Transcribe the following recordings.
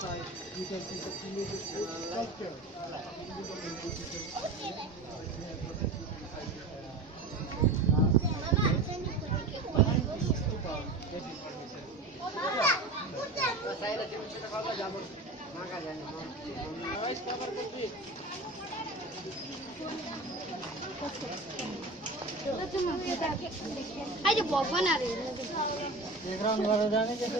inside, you can see the images sculpture. अहिले भगवानहरु playground गरेर जाने के छ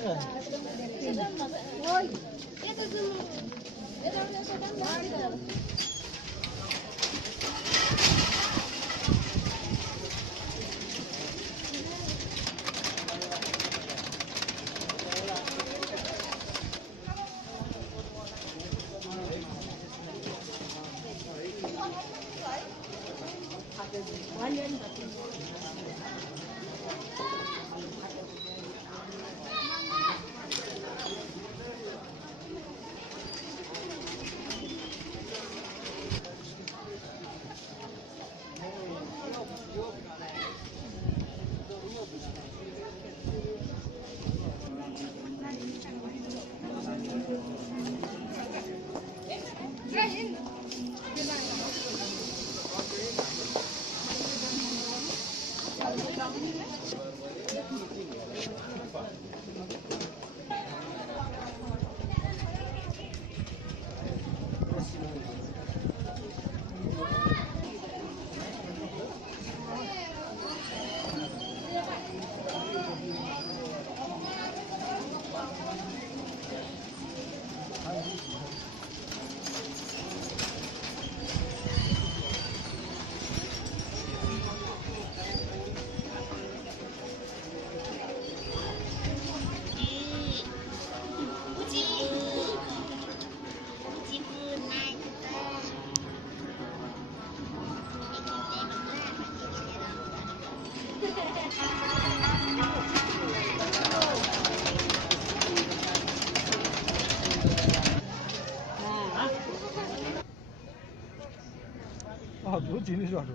बहुत जिनिस बाटो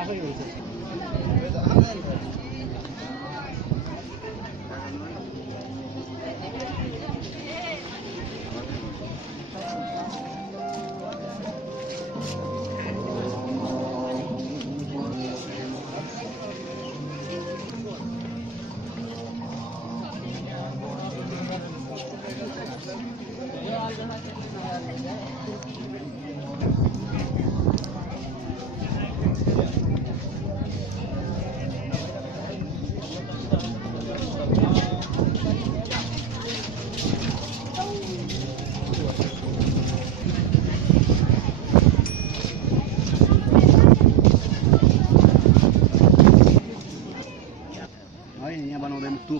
आफै हुन्छ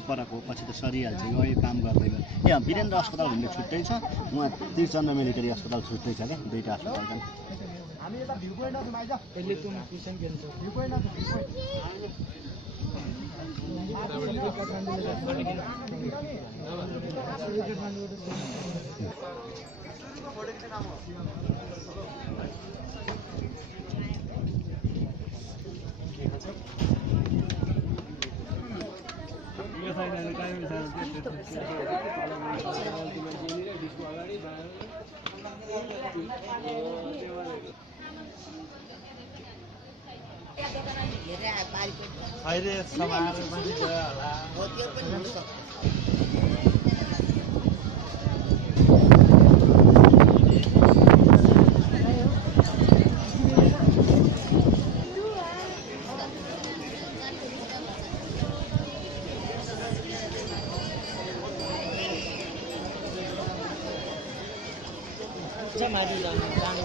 परको पछि त सरिहाल्छ यो काम गर्दै गर्दा यहाँ वीरेन्द्र अस्पताल भन्ने छुट्टै छ उहाँ त्रिचन्द्र मिलिटरी अस्पताल छुट्टै छ क्या दुईटा अस्पताल छन् हामी यता भ्यू पोइन्ट आउँछ माइज पहिले तुम किसन के भ्यू पोइन्ट आउँछ भ्यू अहिले समारोह पनि गयो होला माथि जानु जानु